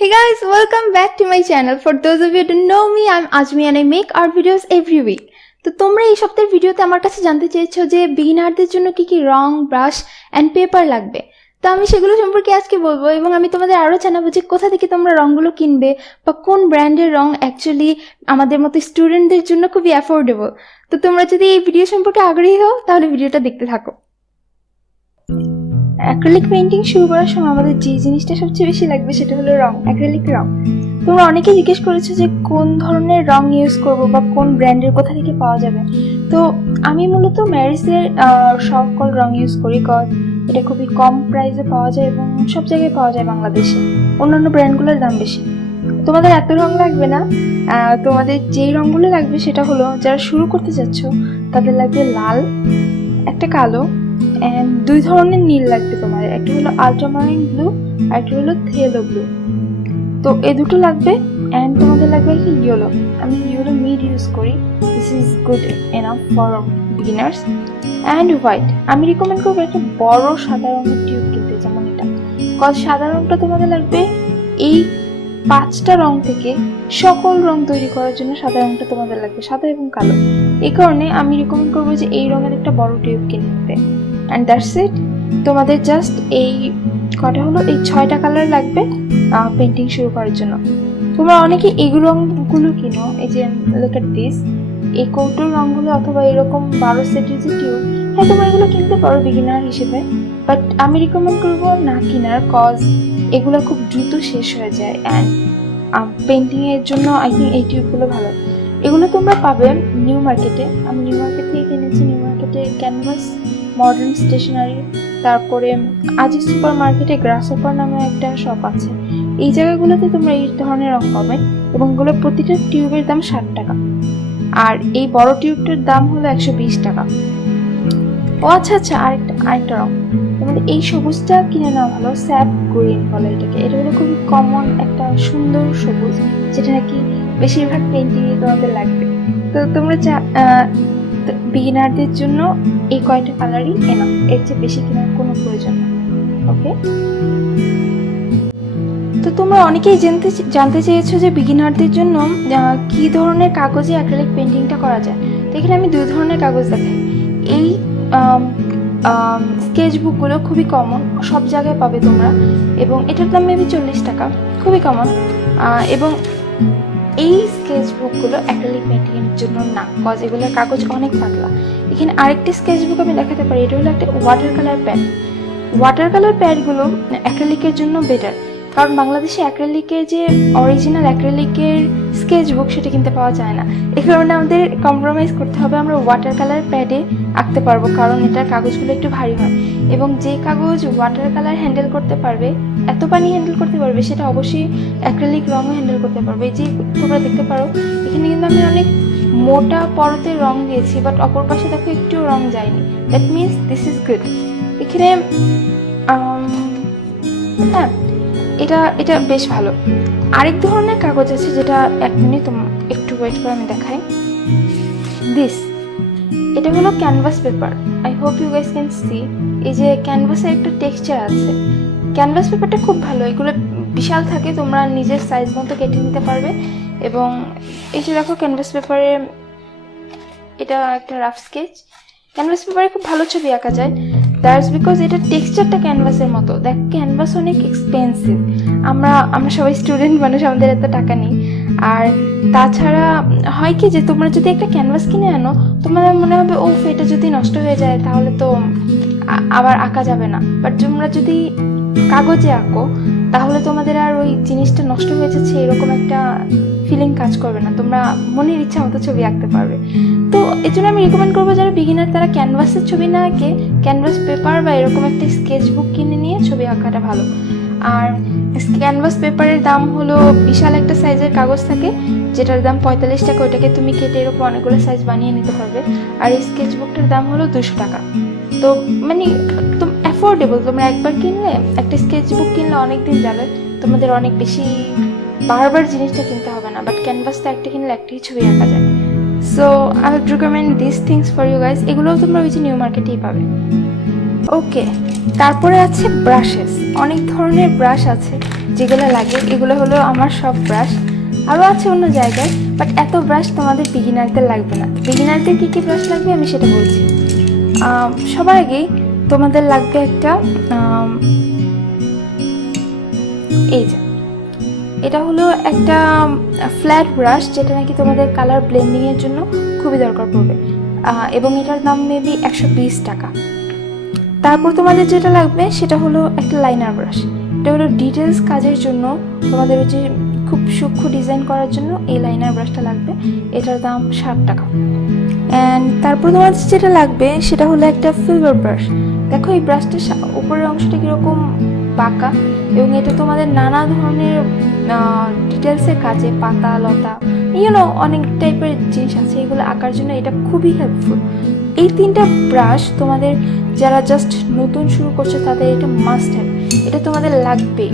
Hey guys, welcome back to my channel. For those of you who don't know me, I'm Ajmi and I make art videos every week. তো তোমরা এই সপ্তাহের ভিডিওতে আমার কাছে জানতে চেয়েছো যে বিগিনারদের জন্য কি কি রং, ব্রাশ এন্ড পেপার লাগবে। তো আমি সেগুলো সম্পর্কে আজকে বলবো এবং আমি তোমাদের আরো জানাবো যে কোথা থেকে তোমরা রংগুলো কিনবে বা কোন ব্র্যান্ডের রং অ্যাকচুয়ালি আমাদের মতো স্টুডেন্টদের জন্য খুবই অ্যাফোর্ডেবল। তো তোমরা যদি এই ভিডিও সম্পর্কে আগ্রহী হও তাহলে ভিডিওটা দেখতে থাকো। অ্যাক্রিলিক পেইন্টিং শুরু করার সময় আমাদের যে জিনিসটা সবচেয়ে বেশি লাগবে সেটা হলো রং, অ্যাক্রিলিক রং। তোমরা অনেকে জিজ্ঞেস করেছো যে কোন ধরনের রং ইউজ করব বা কোন ব্র্যান্ডের কোথা থেকে পাওয়া যাবে। তো আমি মূলত ম্যারিসের সকল রং ইউজ করি, কজ এটা খুবই কম প্রাইসে পাওয়া যায় এবং সব জায়গায় পাওয়া যায় বাংলাদেশে। অন্যান্য ব্র্যান্ডগুলোর দাম বেশি। তোমাদের এত রং লাগবে না, তোমাদের যেই রংগুলো লাগবে সেটা হলো, যারা শুরু করতে যাচ্ছ তাদের লাগবে লাল, একটা কালো এন্ড দুই ধরনের নীল লাগবে তোমাদের। একটা হলো আল্ট্রামারিন ব্লু আর একটা হলো থেলো ব্লু। তো এই দুটো লাগবে এন্ড তোমাদের লাগবে একটা ইয়েলো। আমি ইয়েলো মিড ইউজ করি, this is good enough for beginners. And white, আমি রিকমেন্ড করবো একটা বড় সাদা রঙের টিউব কিনতে, যেমন এটা। কজ সাদা রংটা তোমাদের লাগবে এই 5টা রং থেকে সকল রং তৈরি করার জন্য সাদা রংটা তোমাদের লাগবে, সাদা এবং কালো। এই কারণে আমি রিকমেন্ড করবো যে এই রঙের একটা বড় টিউব কিনে নিতে। And that's it. তোমাদের জাস্ট এই কটা হলো, এই 6টা কালার লাগবে পেন্টিং শুরু করার জন্য। তোমরা অনেকে এই রঙগুলো কিনো, এই যে লুক এট দিস, এই কৌটোর রঙগুলো অথবা এরকম 12 সেটের যে টিউব, হ্যাঁ তোমরা এগুলো কিনতে পারো বিগিনার হিসেবে, বাট আমি রিকমেন্ড করবো না কিনার, কজ এগুলো খুব দ্রুত শেষ হয়ে যায়। অ্যান্ড পেন্টিং এর জন্য আই থিঙ্ক এই টিউবগুলো ভালো। এগুলো তোমরা পাবে নিউ মার্কেটে। আমি নিউ মার্কেট থেকে কিনেছি। নিউ মার্কেটে ক্যানভাস, মডার্ন স্টেশনারি, তারপরে আজি সুপার মার্কেটে গ্রাসহপার নামে একটা শপ আছে। এই জায়গাগুলোতে তোমরা এই ধরনের রং পাবে এবং এগুলো প্রতিটা টিউবের দাম 60 টাকা। আর এই বড় টিউবটার দাম হলো 120 টাকা। ও আচ্ছা, আরেকটা রং তোমাদের এই সবুজটা কিনে নেওয়া ভালো, স্যাপ গ্রিন বলে এটাকে। এটা হলো খুবই কমন একটা সুন্দর সবুজ, যেটা নাকি বেশিরভাগ পেন্টিংয়ে তোমাদের লাগবে। তো তোমরা বিগিনারদের জন্য এই কয়টা কালারই এনাফ, এর চেয়ে বেশি কেনার কোনো প্রয়োজন নেই। ওকে, তো তোমরা অনেকেই জানতে চেয়েছো যে বিগিনারদের জন্য কি ধরনের কাগজে অ্যাক্রিলিক পেন্টিংটা করা যায়। তো এখানে আমি 2 ধরনের কাগজ দেখাই। এই স্কেচবুকগুলো খুবই কমন, সব জায়গায় পাবে তোমরা, এবং এটার দাম মেবি 40 টাকা, খুবই কমন। এবং এই স্কেচবুকগুলো অ্যাক্রিলিক পেন্টিংয়ের জন্য না, কজ এগুলোর কাগজ অনেক পাতলা। এখানে আরেকটি স্কেচবুক আমি দেখাতে পারি, এটা হলো একটা water colour pad. Water colour প্যাডগুলো অ্যাক্রিলিকের জন্য বেটার, কারণ বাংলাদেশে অ্যাক্রিলিকের যে অরিজিনাল অ্যাক্রিলিকের স্কেচবুক সেটা কিনতে পাওয়া যায় না। এই কারণে আমাদের কম্প্রোমাইজ করতে হবে, আমরা ওয়াটার কালার প্যাডে আঁকতে পারবো, কারণ এটার কাগজগুলো একটু ভারী হয়। এবং যে কাগজ ওয়াটার কালার হ্যান্ডেল করতে পারবে, এত পানি হ্যান্ডেল করতে পারবে, সেটা অবশ্যই অ্যাক্রিলিক রঙও হ্যান্ডেল করতে পারবে। এই যে তোমরা দেখতে পারো এখানে কিন্তু আমি অনেক মোটা পরতের রং দিয়েছি, বাট অপর পাশে দেখো একটু রং যায়নি, that means this is good. এখানে হ্যাঁ, এটা বেশ ভালো। আরেক ধরনের কাগজ আছে, যেটা 1 মিনিট একটু ওয়েট করে আমি দেখাই। দিস, এটা হলো canvas paper. I hope you guys can see. এই যে ক্যানভাসের একটা টেক্সচার আছে, ক্যানভাস পেপারটা খুব ভালো। এগুলো বিশাল থাকে, তোমরা নিজের সাইজ মতো কেটে নিতে পারবে। এবং এই যে দেখো ক্যানভাস পেপারে, এটা একটা রাফ স্কেচ। ক্যানভাস পেপারে খুব ভালো ছবি আঁকা যায়, দ্যাটস বিকজ এটার টেক্সচারটা ক্যানভাসের মতো। দেখ, ক্যানভাস অনেক এক্সপেন্সিভ, আমরা সবাই স্টুডেন্ট মানুষ, আমাদের এত টাকা নেই। আর তাছাড়া হয় কি যে তোমরা যদি একটা ক্যানভাস কিনে আনো, তোমাদের মনে হবে ও এটা যদি নষ্ট হয়ে যায় তাহলে তো আবার আঁকা যাবে না। বাট তোমরা যদি কাগজে আঁকো তাহলে তোমাদের আর ওই জিনিসটা নষ্ট হয়ে যাচ্ছে এরকম একটা ফিলিং কাজ করবে না, তোমরা মনের ইচ্ছা মতো ছবি আঁকতে পারবে। তো এই জন্য আমি রিকমেন্ড করবো যারা বিগিনার, তারা ক্যানভাসের ছবি না আঁকে ক্যানভাস পেপার বা এরকম একটা স্কেচবুক কিনে নিয়ে ছবি আঁকাটা ভালো। আর ক্যানভাস পেপারের দাম হলো, বিশাল একটা সাইজের কাগজ থাকে যেটার দাম 45 টাকা, ওইটাকে তুমি কেটে এরকম অনেকগুলো সাইজ বানিয়ে নিতে পারবে। আর এই স্কেচবুকটার দাম হলো 200 টাকা। তো মানে অ্যাফোর্ডেবল, তোমরা একবার কিনলে, একটা স্কেচবুক কিনলে অনেকদিন যাবে, তোমাদের অনেক বেশি বারবার জিনিসটা কিনতে হবে না। বাট ক্যানভাসটা একটা কিনলে একটাই ছবি আঁকা যায়। So I would recommend this things for you guys. এগুলোও তোমরা ওই যে নিউ মার্কেটেই পাবে। ওকে, তারপরে আছে ব্রাশেস। অনেক ধরনের ব্রাশ আছে যেগুলো লাগে, এগুলো হলো আমার সব ব্রাশ। আরও আছে অন্য জায়গায়, বাট এত ব্রাশ তোমাদের বিগিনারদের লাগবে না। বিগিনারদের কী কী ব্রাশ লাগবে আমি সেটা বলছি। সবার আগেই তোমাদের লাগবে একটা এই যে, এটা হলো একটা ফ্ল্যাট ব্রাশ, যেটা নাকি তোমাদের কালার ব্লেন্ডিংয়ের জন্য খুবই দরকার পড়বে, এবং এটার দাম মেবি 120 টাকা। তারপর তোমাদের যেটা লাগবে সেটা হলো একটা লাইনার ব্রাশ। এটা হলো ডিটেলস কাজের জন্য, তোমাদের যে খুব সূক্ষ্ম ডিজাইন করার জন্য এই লাইনার ব্রাশটা লাগবে। এটার দাম 60 টাকা। অ্যান্ড তারপর তোমাদের যেটা লাগবে সেটা হলো একটা ফিল্বার ব্রাশ। দেখো এই ব্রাশটার উপরের অংশটা কীরকম বাঁকা, এবং এটা তোমাদের নানা ধরনের ডিটেলসের কাজে, পাতা লতা অনেক টাইপের জিনিস আছে, এগুলো আঁকার জন্য এটা খুবই হেল্পফুল। এই 3টা ব্রাশ তোমাদের যারা জাস্ট নতুন শুরু করছো তাদের এটা মাস্ট হ্যাভ, এটা তোমাদের লাগবেই।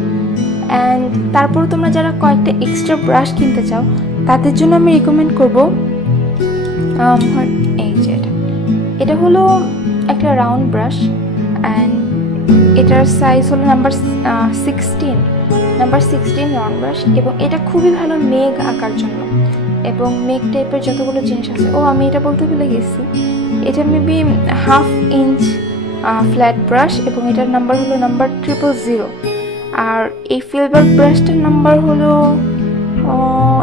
অ্যান্ড তারপর তোমরা যারা কয়েকটা এক্সট্রা ব্রাশ কিনতে চাও তাদের জন্য আমি রিকমেন্ড করবো এই যে এটা হলো একটা রাউন্ড ব্রাশ, অ্যান্ড এটার সাইজ হলো নাম্বার 16 রাউন্ড ব্রাশ, এবং এটা খুবই ভালো মেঘ আঁকার জন্য, এবং মেঘ টাইপের যতগুলো জিনিস আছে। আমি এটা বলতে ভুলে গেছি, এটা মেবি 1/2 ইঞ্চ ফ্ল্যাট ব্রাশ, এবং এটার নাম্বার হলো নাম্বার 000। আর এই ফিল্বার ব্রাশটার নাম্বার হলো,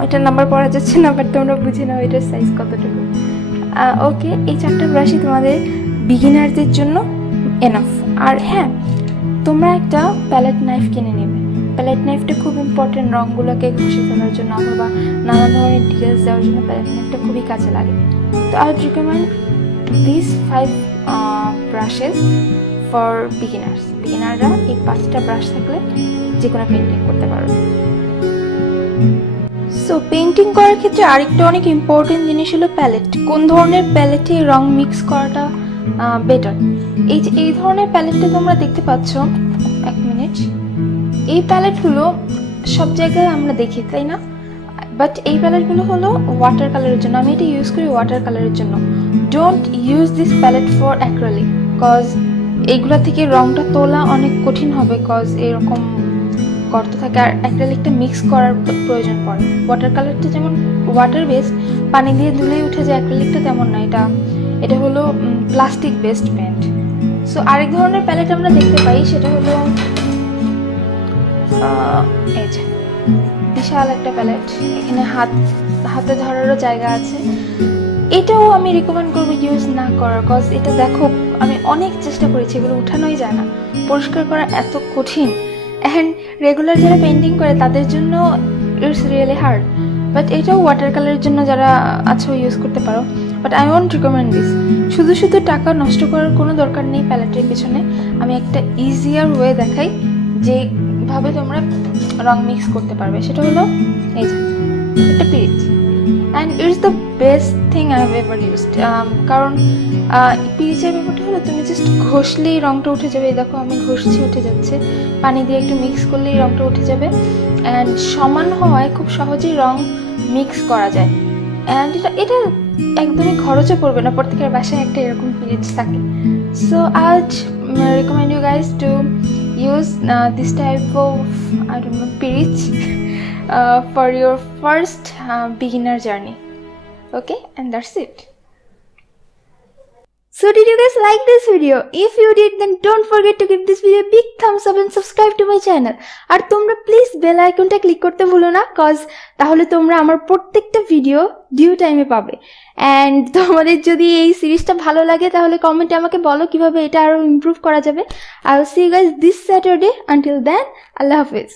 এটার নাম্বার পড়া যাচ্ছে না, বাট তোমরা বুঝে নাও এটার সাইজ কতটুকু। ওকে, এই 4টা ব্রাশই তোমাদের বিগিনারদের জন্য এনাফ। আর হ্যাঁ, তোমরা একটা প্যালেট নাইফ কিনে নেবে। প্যালেট নাইফটা খুব ইম্পর্টেন্ট, রঙগুলোকে ঘষে ফেলার জন্য অথবা নানা ধরনের ডিটেলস দেওয়ার জন্য প্যালেট নাইফটা খুবই কাজে লাগে। তো I would recommend this 5 brushes for beginners. বিগিনাররা এই 5টা ব্রাশ থাকলে যে কোনো পেন্টিং করতে পারো। সো পেন্টিং করার ক্ষেত্রে আরেকটা অনেক ইম্পর্টেন্ট জিনিস হলো প্যালেট। কোন ধরনের প্যালেটে রং মিক্স করাটা বেটার। এই ধরনের প্যালেটটা তোমরা দেখতে পাচ্ছ, 1 মিনিট। এই প্যালেটগুলো সব জায়গায় আমরা দেখি, তাই না? বাট এই প্যালেটগুলো হলো ওয়াটার কালারের জন্য। আমি এটা ইউজ করি ওয়াটার কালারের জন্য। Don't use this palette for acrylic, cause এইগুলা থেকে রংটা তোলা অনেক কঠিন হবে, কজ এরকম গর্ত থাকে, আর অ্যাক্রিলিকটা মিক্স করার প্রয়োজন পড়ে। ওয়াটার কালারটা যেমন ওয়াটার বেসড, পানি দিয়ে ধুলেই উঠে যায়, অ্যাক্রিলিকটা তেমন না, এটা হলো প্লাস্টিক বেসড পেন্ট। সো আরেক ধরনের প্যালেট আমরা দেখতে পাই, সেটা হলো এই যে বিশাল একটা প্যালেট, এখানে হাতে ধরারও জায়গা আছে। এটাও আমি রিকমেন্ড করবো ইউজ না করার, কজ এটা দেখো আমি অনেক চেষ্টা করেছি, এগুলো উঠানোই যায় না, পরিষ্কার করা এত কঠিন। অ্যান্ড রেগুলার যারা পেন্টিং করে তাদের জন্য ইটস রিয়েলি হার্ড। বাট এটাও ওয়াটার কালারের জন্য যারা আছো ইউজ করতে পারো, but I won't recommend this. শুধু টাকা নষ্ট করার কোনো দরকার নেই প্যালেটের পেছনে। আমি একটা ইজিয়ার ওয়ে দেখাই যেভাবে তোমরা রং মিক্স করতে পারবে। সেটা হলো এই যে একটা পিরিচ, and it's the best thing I have ever used. কারণ পিরিচের ব্যাপারটা হলো তুমি জাস্ট ঘষলেই রংটা উঠে যাবে। দেখো আমি ঘষছি, উঠে যাচ্ছে। পানি দিয়ে একটু মিক্স করলেই রংটা উঠে যাবে, অ্যান্ড সমান হওয়ায় খুব সহজেই রং মিক্স করা যায়। অ্যান্ড এটা একদমই খরচও পড়বে না, প্রত্যেকের বাসায় একটা এরকম পিরিচ থাকে। So I recommend you guys to use this type of pirich for your first beginner journey. Okay, and that's it. So did you guys like this video? If you did, then don't forget to give this video a big thumbs up and subscribe to my channel. আর তোমরা please bell আইকনটা click করতে ভুলো না, cause তাহলে তোমরা আমার প্রত্যেকটা video due টাইমে পাবে। অ্যান্ড তোমাদের যদি এই সিরিজটা ভালো লাগে তাহলে কমেন্টে আমাকে বলো কিভাবে এটা আরো ইমপ্রুভ করা যাবে। I will see you guys this Saturday. Until then, আল্লাহ হাফেজ।